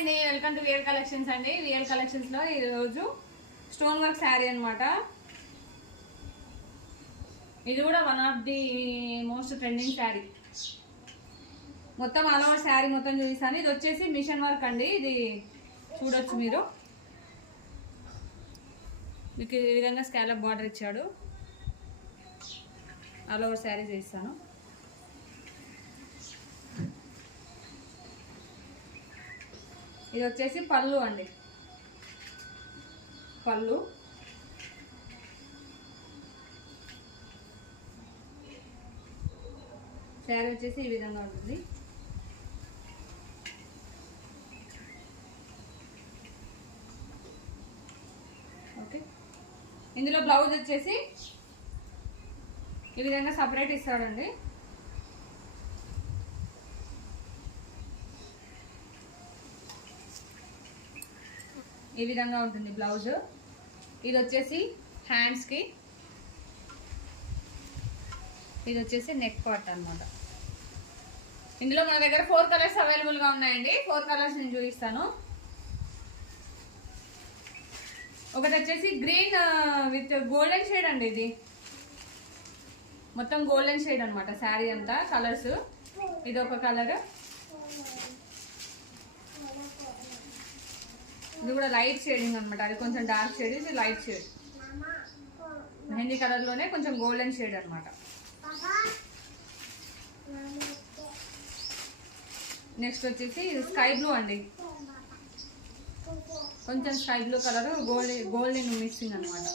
అండి, welcome to VL collections అండి. VL collections లో ఈరోజు స్టోన్ వర్క్ శారీ అనమాట. ఇది కూడా one of the most trending sari. మొత్తం ఆల్ ఓవర్ శారీ మొత్తం చూపిస్తాను. ఇది వచ్చేసి మిషన్ వర్క్ అండి. ఇది చూడొచ్చు మీరు. మీకు ఈ విధంగా స్కాలప్ బార్డర్ ఇచ్చాడు. ఆల్ ఓవర్ శారీ చేస్తాను. ఇది వచ్చేసి పళ్ళు అండి. పళ్ళు శారీ వచ్చేసి ఈ విధంగా ఉంటుంది. ఓకే, ఇందులో బ్లౌజ్ వచ్చేసి ఈ విధంగా సపరేట్ ఇస్తాడండి. ఈ విధంగా ఉంటుంది బ్లౌజ్. ఇది వచ్చేసి హ్యాండ్స్కి, ఇది వచ్చేసి నెక్ పార్ట్ అన్నమాట. ఇందులో మన దగ్గర 4 కలర్స్ అవైలబుల్గా ఉన్నాయండి. 4 కలర్స్ నేను చూపిస్తాను. ఒకటి వచ్చేసి గ్రీన్ విత్ గోల్డెన్ షేడ్ అండి. ఇది మొత్తం గోల్డెన్ షేడ్ అనమాట శారీ అంతా కలర్స్. ఇది ఒక కలర్, ఇది కూడా లైట్ షేడింగ్ అనమాట. అది కొంచెం డార్క్ షేడ్, ఇది లైట్ షేడ్. మెహందీ కలర్ లోనే కొంచెం గోల్డెన్ షేడ్ అనమాట. నెక్స్ట్ వచ్చేసి స్కై బ్లూ అండి. కొంచెం sky blue colour golden mixing అనమాట.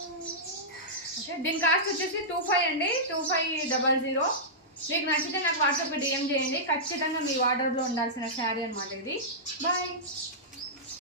ఓకే, దీని కాస్ట్ వచ్చేసి 25 అండి. 2500. మీకు నచ్చితే నాకు వాట్సాప్ డిఎం చేయండి. ఖచ్చితంగా మీ వార్డర్లో ఉండాల్సిన శారీ అనమాట ఇది. బాయ్.